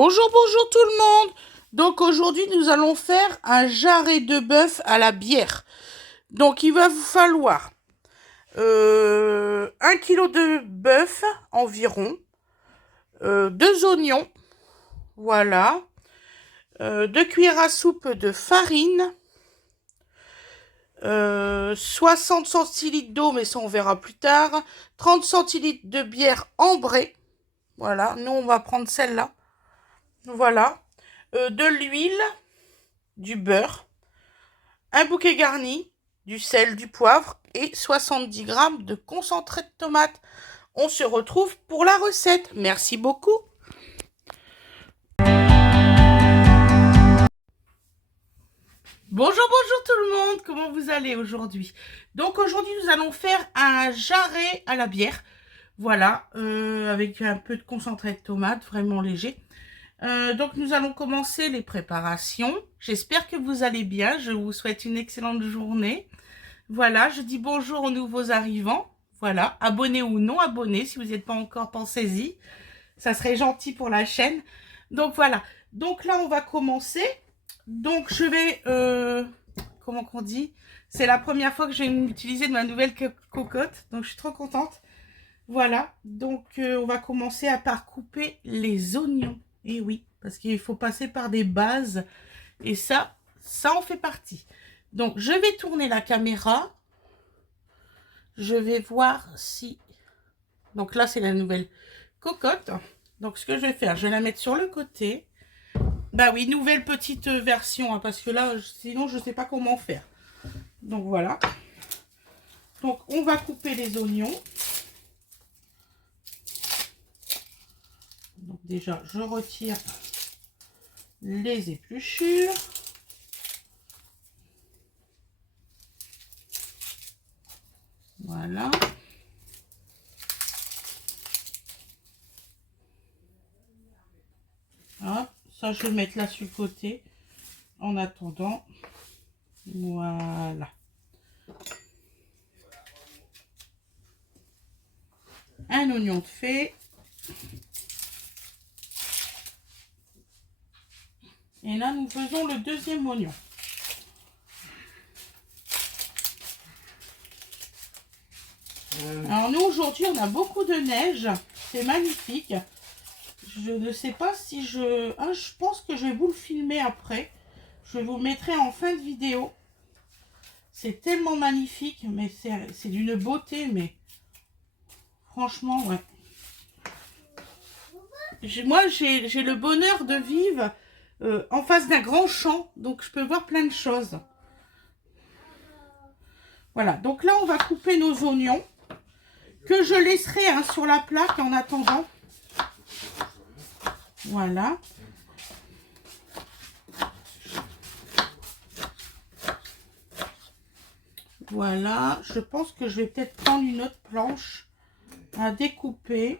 Bonjour, bonjour tout le monde. Donc aujourd'hui nous allons faire un jarret de bœuf à la bière. Donc il va vous falloir 1 kg de bœuf environ, 2 oignons, voilà, 2 cuillères à soupe de farine, 60 centilitres d'eau, mais ça on verra plus tard, 30 centilitres de bière ambrée, voilà, nous on va prendre celle-là. Voilà, de l'huile, du beurre, un bouquet garni, du sel, du poivre et 70 g de concentré de tomate. On se retrouve pour la recette. Merci beaucoup. Bonjour, bonjour tout le monde. Comment vous allez aujourd'hui? Donc aujourd'hui nous allons faire un jarret à la bière. Voilà, avec un peu de concentré de tomate, vraiment léger. Donc nous allons commencer les préparations. J'espère que vous allez bien. Je vous souhaite une excellente journée. Voilà, je dis bonjour aux nouveaux arrivants. Voilà, abonnés ou non abonnés, si vous n'êtes pas encore, pensez-y. Ça serait gentil pour la chaîne. Donc voilà, donc là on va commencer. Donc je vais, comment qu'on dit? C'est la première fois que je vais utiliser de ma nouvelle cocotte. Donc je suis trop contente. Voilà, donc on va commencer par couper les oignons. Et oui, parce qu'il faut passer par des bases. Et ça en fait partie. Donc, je vais tourner la caméra. Je vais voir si... Donc là, c'est la nouvelle cocotte. Donc, ce que je vais faire, je vais la mettre sur le côté. Bah oui, nouvelle petite version, hein, parce que là, sinon, je ne sais pas comment faire. Donc, voilà. Donc, on va couper les oignons. Donc, déjà, je retire les épluchures. Voilà. Hop, ça je vais le mettre là sur le côté en attendant. Voilà. Un oignon de fait. Et là nous faisons le deuxième oignon. Alors nous aujourd'hui on a beaucoup de neige, c'est magnifique. Je ne sais pas si je... Ah, je pense que je vais vous le filmer après. Je vous le mettrai en fin de vidéo. C'est tellement magnifique, mais c'est d'une beauté, mais franchement, ouais. Moi j'ai le bonheur de vivre en face d'un grand champ, donc je peux voir plein de choses. Voilà, donc là on va couper nos oignons. Que je laisserai sur la plaque en attendant. Voilà. Voilà. Je pense que je vais peut-être prendre une autre planche à découper.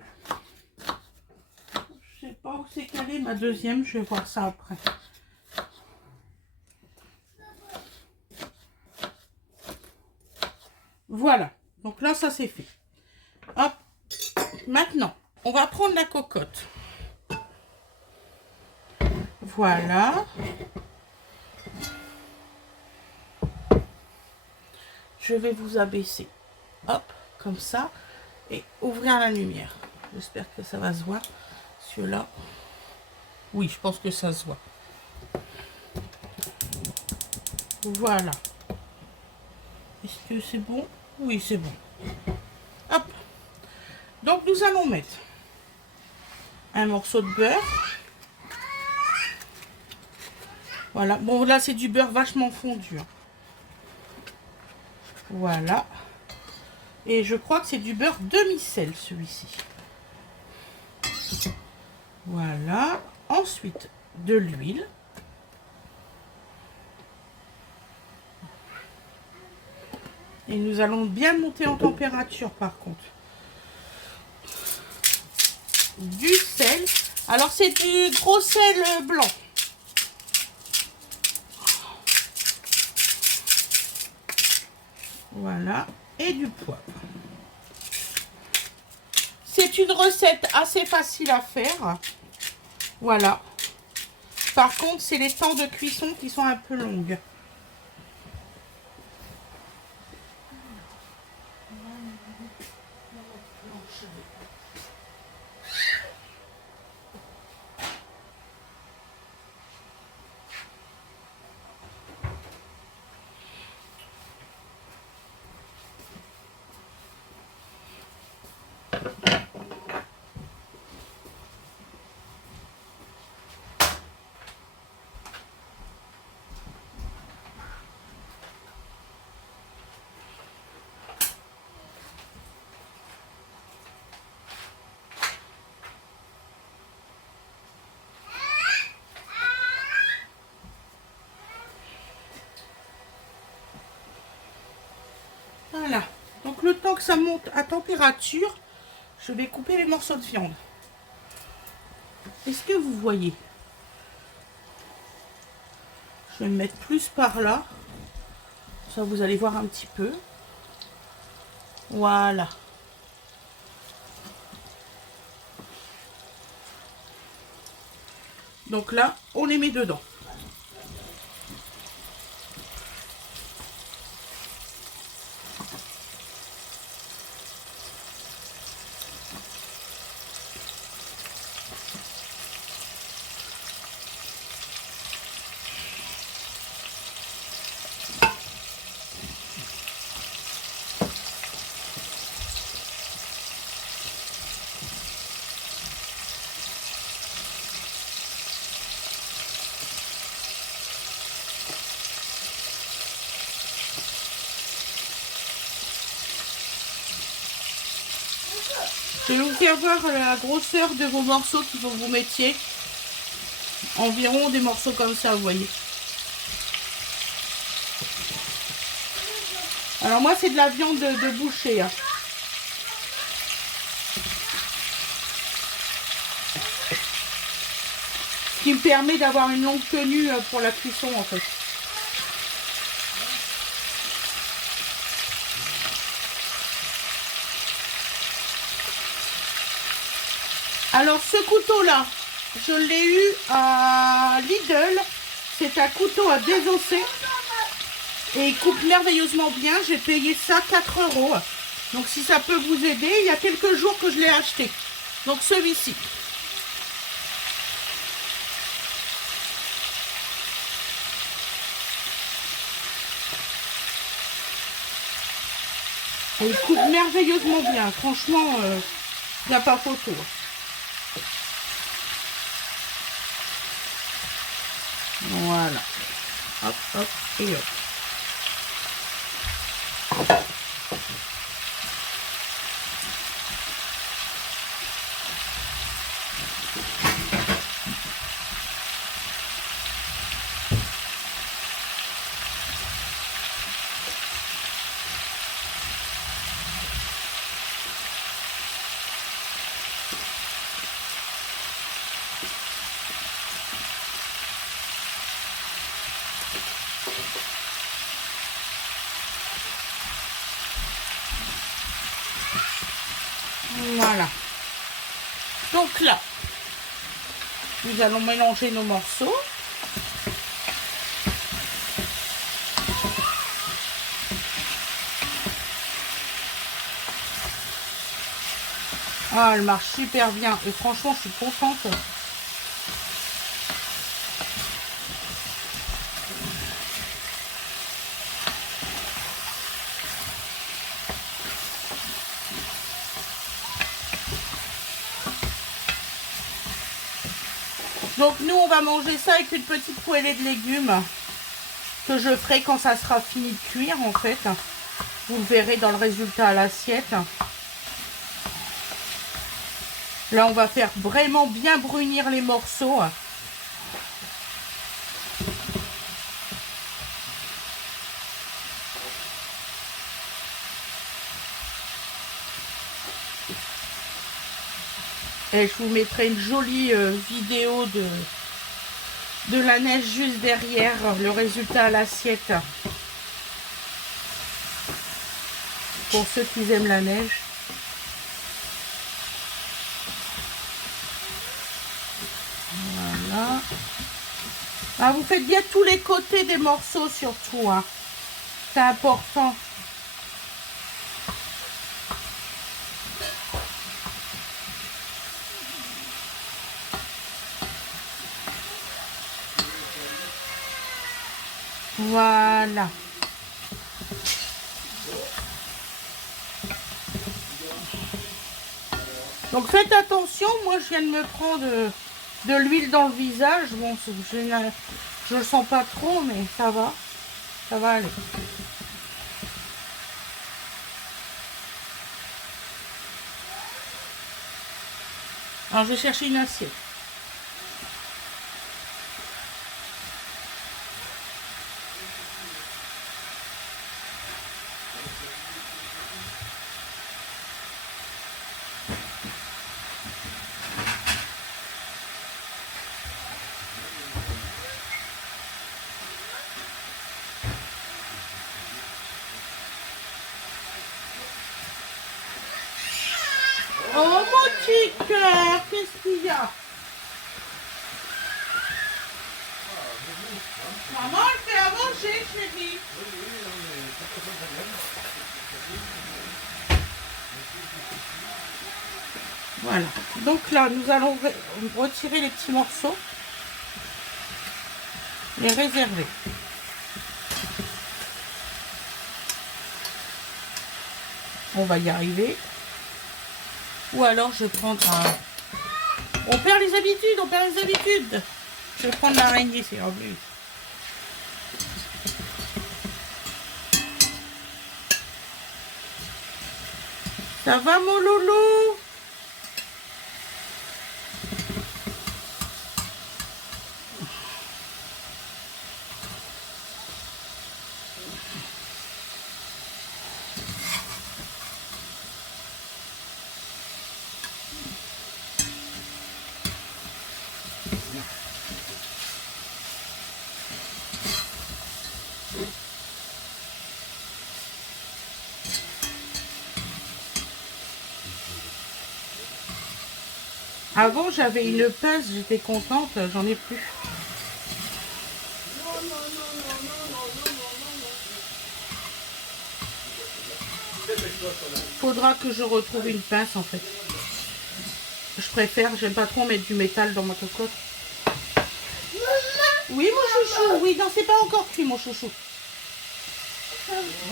Je sais pas où c'est calé ma deuxième. Je vais voir ça après. Voilà. Donc là, ça c'est fait. Hop. Maintenant, on va prendre la cocotte. Voilà. Je vais vous abaisser. Hop, comme ça. Et ouvrir la lumière. J'espère que ça va se voir. Celui-là. Oui, je pense que ça se voit. Voilà. Est-ce que c'est bon? Oui, c'est bon. Hop. Donc, nous allons mettre un morceau de beurre. Voilà. Bon, là, c'est du beurre vachement fondu. Voilà. Et je crois que c'est du beurre demi-sel, celui-ci. Voilà. Ensuite, de l'huile. Et nous allons bien monter en température, par contre. Du sel. Alors, c'est du gros sel blanc. Voilà. Et du poivre. C'est une recette assez facile à faire. Voilà. Par contre, c'est les temps de cuisson qui sont un peu longues. Voilà. Donc le temps que ça monte à température, je vais couper les morceaux de viande. Est-ce que vous voyez? Je vais me mettre plus par là. Ça, vous allez voir un petit peu. Voilà. Donc là, on les met dedans. Je vais vous faire voir la grosseur de vos morceaux qu'il faut que vous mettiez. Environ des morceaux comme ça, vous voyez. Alors moi, c'est de la viande de boucher. Hein. Ce qui me permet d'avoir une longue tenue pour la cuisson, en fait. Alors ce couteau-là, je l'ai eu à Lidl. C'est un couteau à désosser. Et il coupe merveilleusement bien. J'ai payé ça 4 €. Donc si ça peut vous aider, il y a quelques jours que je l'ai acheté. Donc celui-ci. Et il coupe merveilleusement bien. Franchement, il n'y a pas photo. Voilà. Hop, hop et hop. Voilà. Donc là, nous allons mélanger nos morceaux. Ah, elle marche super bien. Et franchement, je suis contente. Donc nous, on va manger ça avec une petite poêlée de légumes que je ferai quand ça sera fini de cuire, en fait. Vous le verrez dans le résultat à l'assiette. Là, on va faire vraiment bien brunir les morceaux. Et je vous mettrai une jolie vidéo de la neige juste derrière, le résultat à l'assiette. Pour ceux qui aiment la neige. Voilà. Ah, vous faites bien tous les côtés des morceaux surtout, hein. C'est important. Voilà. Donc faites attention, moi je viens de me prendre de l'huile dans le visage. Bon, je le sens pas trop, mais ça va aller. Alors je vais chercher une assiette. Oh mon petit cœur, qu'est-ce qu'il y a? Maman, elle fait à manger, chérie. Voilà. Donc là, nous allons retirer les petits morceaux. Les réserver. On va y arriver. Ou alors je vais prendre un... On perd les habitudes, on perd les habitudes. Je vais prendre l'araignée, c'est en plus. Ça va mon loulou? Avant, j'avais une pince, j'étais contente, j'en ai plus. Faudra que je retrouve une pince en fait. Je préfère, j'aime pas trop mettre du métal dans ma cocotte. Oui mon chouchou, oui, non c'est pas encore cuit mon chouchou.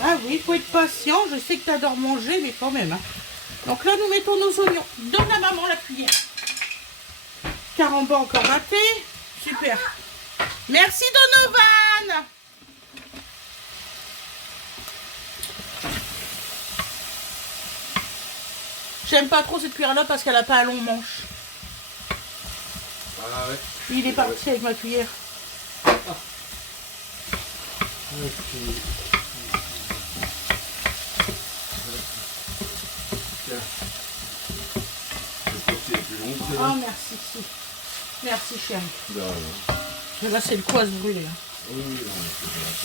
Ah oui, il faut être patient, je sais que tu adores manger, mais quand même. Hein. Donc là, nous mettons nos oignons. Donne à maman la cuillère. Carambar encore raté. Super. Merci Donovan. J'aime pas trop cette cuillère-là parce qu'elle a pas un long manche. Ah ouais. Il est parti avec ma cuillère. Ah. Okay. Oh merci, si. Merci chérie. Là c'est le quoi se brûler. Hein. Oui,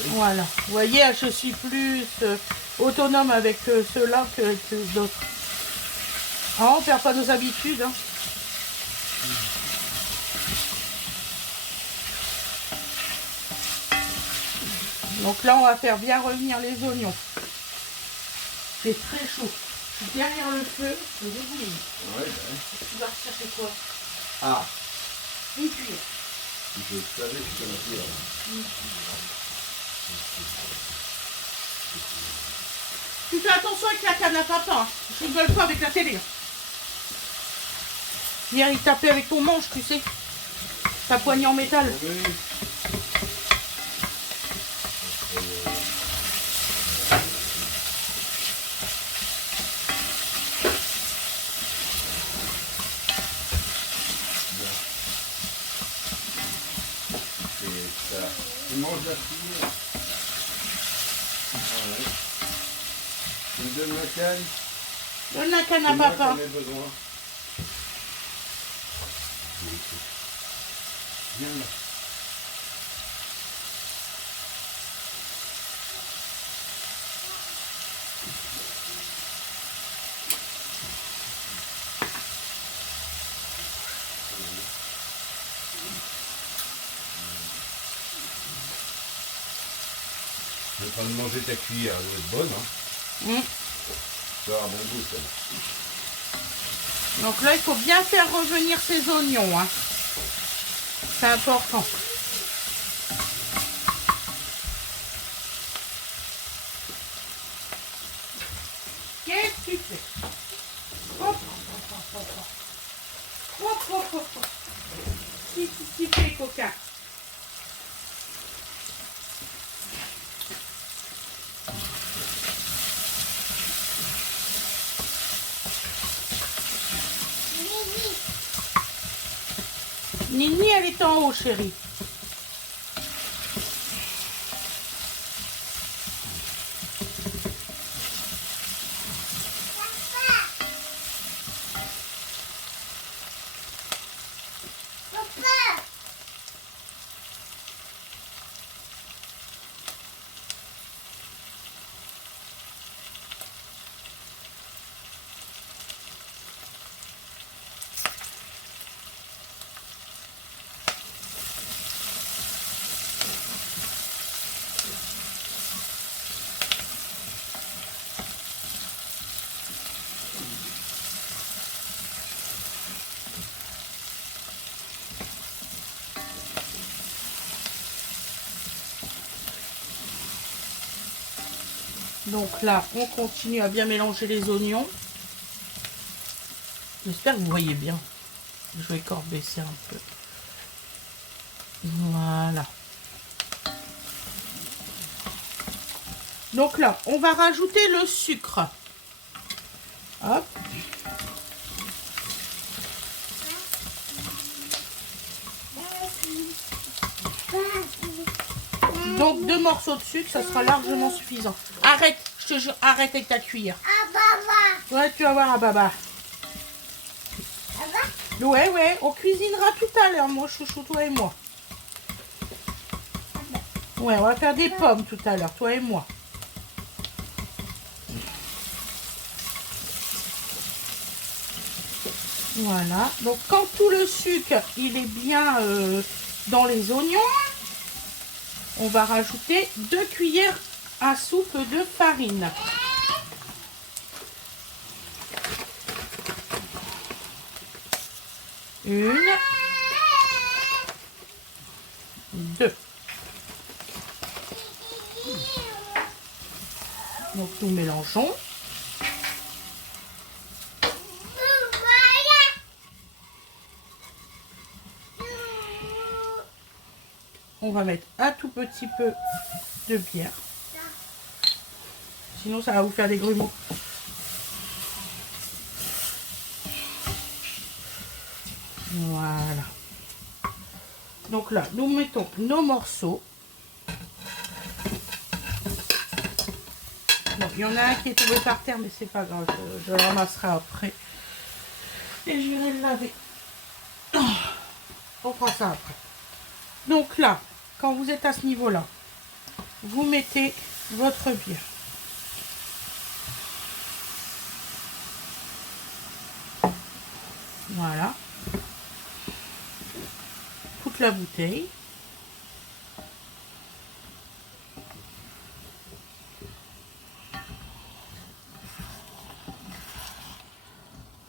voilà. Vous voyez, je suis plus autonome avec ceux-là que d'autres. Ah, on perd pas nos habitudes. Hein. Donc là, on va faire bien revenir les oignons. C'est très chaud. Je suis derrière le feu. Je vais vous dire. Ouais, tu vas rechercher quoi? Ah. Une cuillère. Je savais que c'était ma cuillère. Tu fais attention avec la canne à papa. Je rigole pas avec la télé. Hier, il tapait avec ton manche, tu sais. Ta poignée en métal. Oui. Tu manges la cuillère. Ah ouais. Tu me donnes la canne. Donne la canne à papa. J'en ai besoin. Viens là. train de manger ta cuillère, elle doit être bonne. Hein. Ça a un bon goût, celle-là. Donc là, il faut bien faire revenir ces oignons. Hein. C'est important. Qu'est-ce que tu fais? Hop, hop, hop, hop, hop. Hop, hop, hop, hop. Qu'est-ce que tu fais, coquin? Nini, elle est en haut, chérie. Donc là, on continue à bien mélanger les oignons. J'espère que vous voyez bien. Je vais encore baisser un peu. Voilà. Donc là, on va rajouter le sucre. Hop. Donc 2 morceaux de sucre, ça sera largement suffisant. Arrête, je te jure, arrête avec ta cuillère. Ouais, tu vas voir à Baba. Ouais, ouais, on cuisinera tout à l'heure, moi, chouchou, toi et moi. Ouais, on va faire des pommes tout à l'heure, toi et moi. Voilà, donc quand tout le sucre, il est bien dans les oignons, on va rajouter 2 cuillères à soupe de farine. Une, 2. Donc nous mélangeons. On va mettre un tout petit peu de bière. Sinon ça va vous faire des grumeaux. Voilà. Donc là, nous mettons nos morceaux. Bon, il y en a un qui est tombé par terre, mais c'est pas grave, je le ramasserai après. Et je vais le laver. On fera ça après. Donc là, quand vous êtes à ce niveau-là, vous mettez votre bière. Voilà. Toute la bouteille.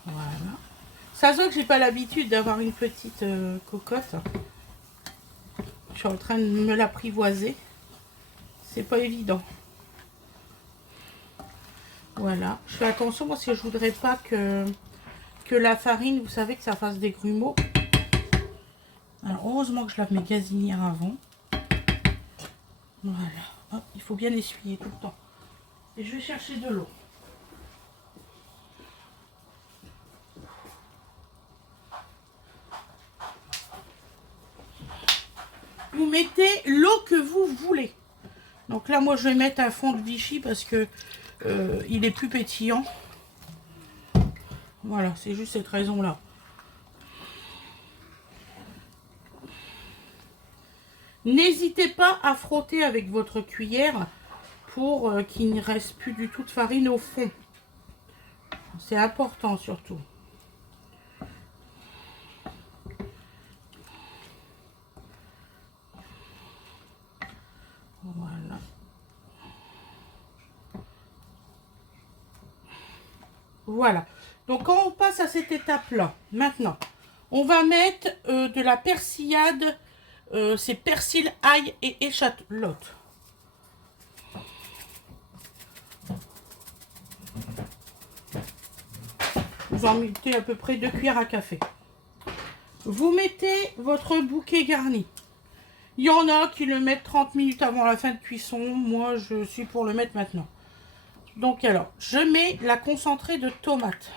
Voilà. Ça se voit que j'ai pas l'habitude d'avoir une petite cocotte. Je suis en train de me l'apprivoiser. C'est pas évident. Voilà. Je fais attention parce que je voudrais pas que la farine, vous savez, que ça fasse des grumeaux. Alors, heureusement que je lave mes gazinières avant. Voilà. Hop, il faut bien essuyer tout le temps. Et je vais chercher de l'eau. Vous mettez l'eau que vous voulez. Donc là, moi, je vais mettre un fond de Vichy parce que il est plus pétillant. Voilà, c'est juste cette raison-là. N'hésitez pas à frotter avec votre cuillère pour qu'il ne reste plus du tout de farine au fond. C'est important surtout. Voilà. Voilà. Donc, quand on passe à cette étape-là, maintenant, on va mettre de la persillade. C'est persil, ail et échalote. Vous en mettez à peu près 2 cuillères à café. Vous mettez votre bouquet garni. Il y en a qui le mettent 30 minutes avant la fin de cuisson. Moi, je suis pour le mettre maintenant. Donc alors, je mets la concentrée de tomate.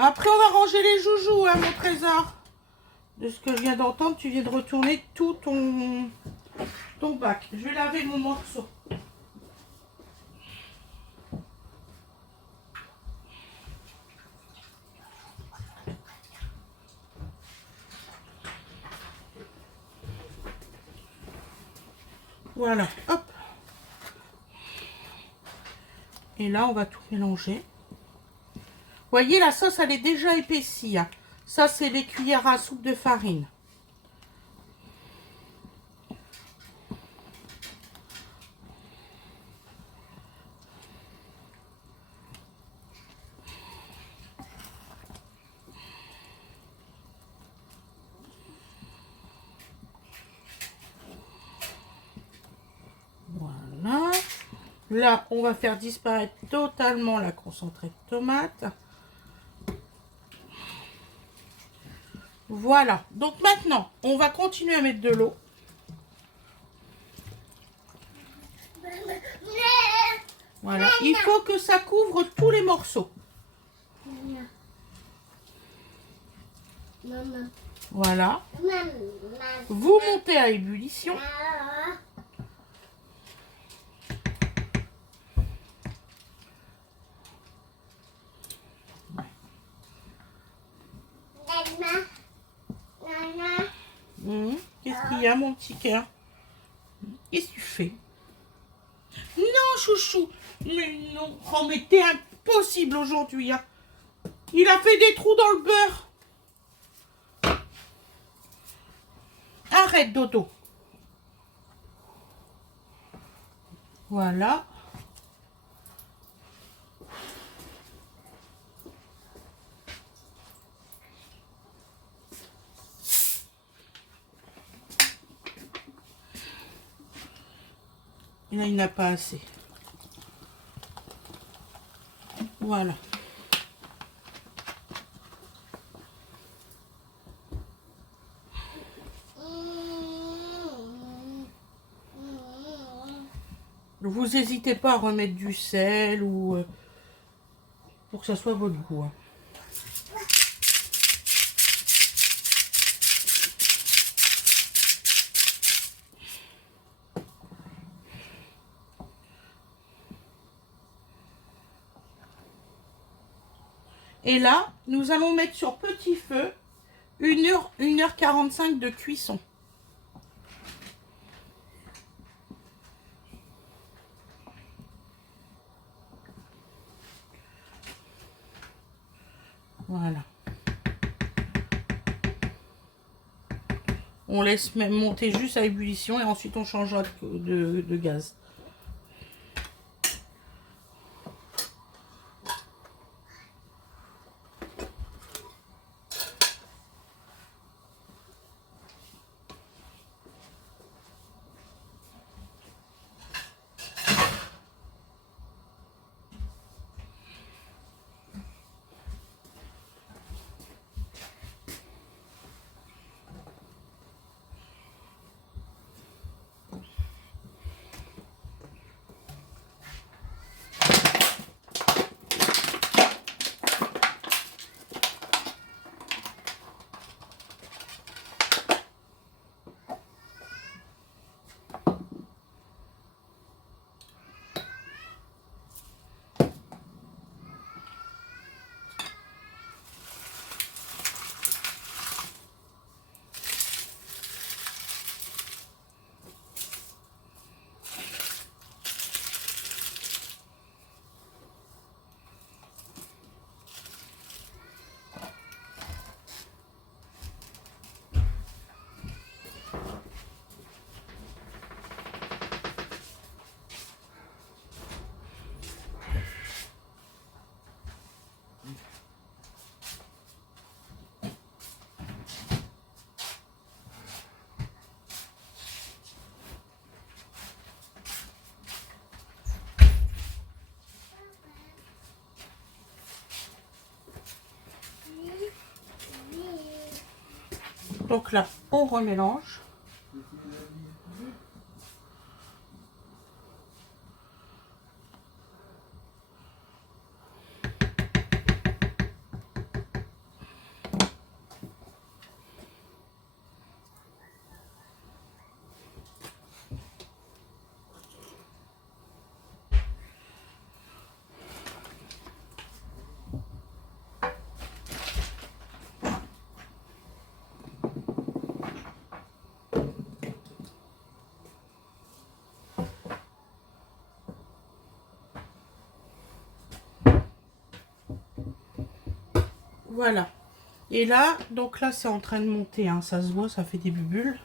Après, on va ranger les joujoux, hein, mon trésor. De ce que je viens d'entendre, tu viens de retourner tout ton bac. Je vais laver mon morceau. Voilà, hop. Et là, on va tout mélanger. Vous voyez, la sauce, elle est déjà épaissie, hein. Ça, c'est les cuillères à soupe de farine. Voilà. Là, on va faire disparaître totalement la concentrée de tomate. Voilà. Donc maintenant, on va continuer à mettre de l'eau. Voilà. Il faut que ça couvre tous les morceaux. Voilà. Vous montez à ébullition. Qu'est-ce qu'il y a, mon petit cœur? Qu'est-ce que tu fais? Non, chouchou. Mais non. Oh, mais t'es impossible aujourd'hui, hein. Il a fait des trous dans le beurre. Arrête, Dodo. Voilà. Et là, il n'a pas assez. Voilà. Vous n'hésitez pas à remettre du sel ou pour que ça soit votre goût, hein. Et là, nous allons mettre sur petit feu 1h45 de cuisson. Voilà. On laisse même monter juste à ébullition et ensuite on changera de gaz. Donc là, on remélange. Voilà. Et là, donc là, c'est en train de monter, hein. Ça se voit, ça fait des bulles.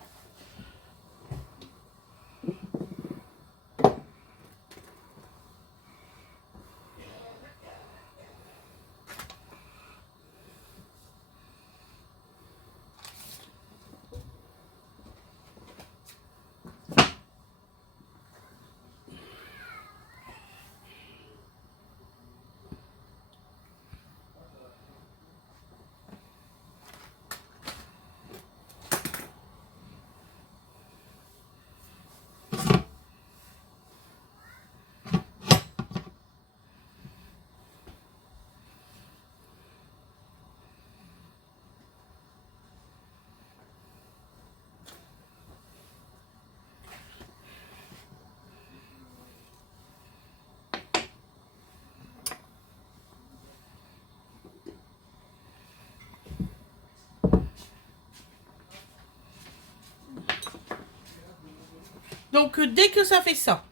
Donc, dès que ça fait ça,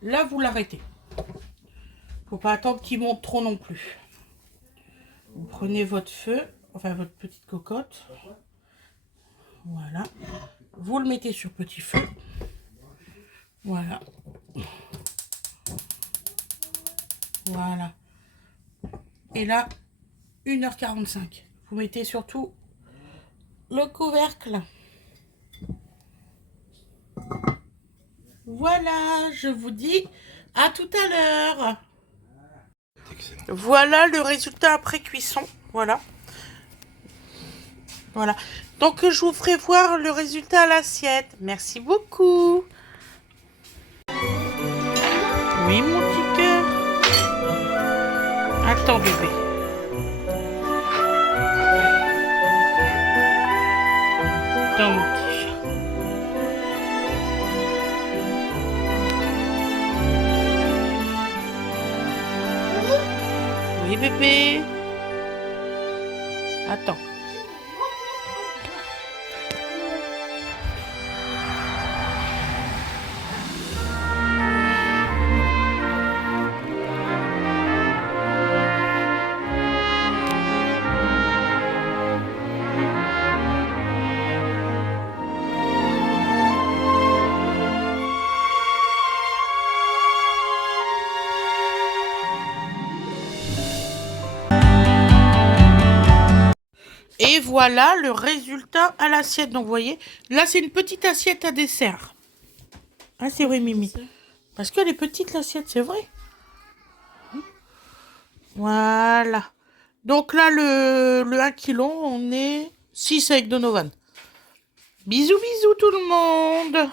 là, vous l'arrêtez. Faut pas attendre qu'il monte trop non plus. Vous prenez votre feu, enfin votre petite cocotte. Voilà. Vous le mettez sur petit feu. Voilà. Voilà. Et là, 1h45. Vous mettez surtout le couvercle. Voilà, je vous dis à tout à l'heure. Voilà le résultat après cuisson. Voilà. Voilà. Donc je vous ferai voir le résultat à l'assiette. Merci beaucoup. Oui, mon petit cœur. Attends, bébé. Attends, mon petit chat. Oui, bébé. Attends. Et voilà le résultat à l'assiette. Donc, vous voyez, là, c'est une petite assiette à dessert. Ah, c'est vrai, Mimi. Parce qu'elle est petite, l'assiette, c'est vrai. Voilà. Donc là, le 1 kg, on est 6 avec Donovan. Bisous, bisous tout le monde.